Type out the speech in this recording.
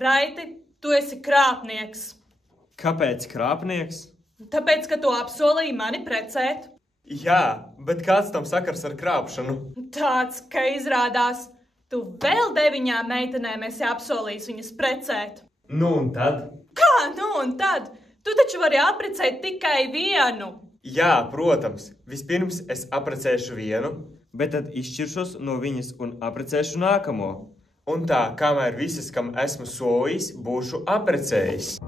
Raiti, tu esi krāpnieks. Kāpēc krāpnieks? Tāpēc, ka tu apsolīji mani precēt. Jā, bet kāds tam sakars ar krāpšanu? Tāds, ka izrādās, tu vēl 9 meitenēm esi apsolījis viņas precēt. Nu un tad? Kā nu un tad? Tu taču vari apprecēt tikai vienu. Jā, protams. Vispirms es apprecēšu vienu, bet tad izšķiršos no viņas un apprecēšu nākamo. Un tā, kamēr visas, kam esmu solījis, būšu apprecējis.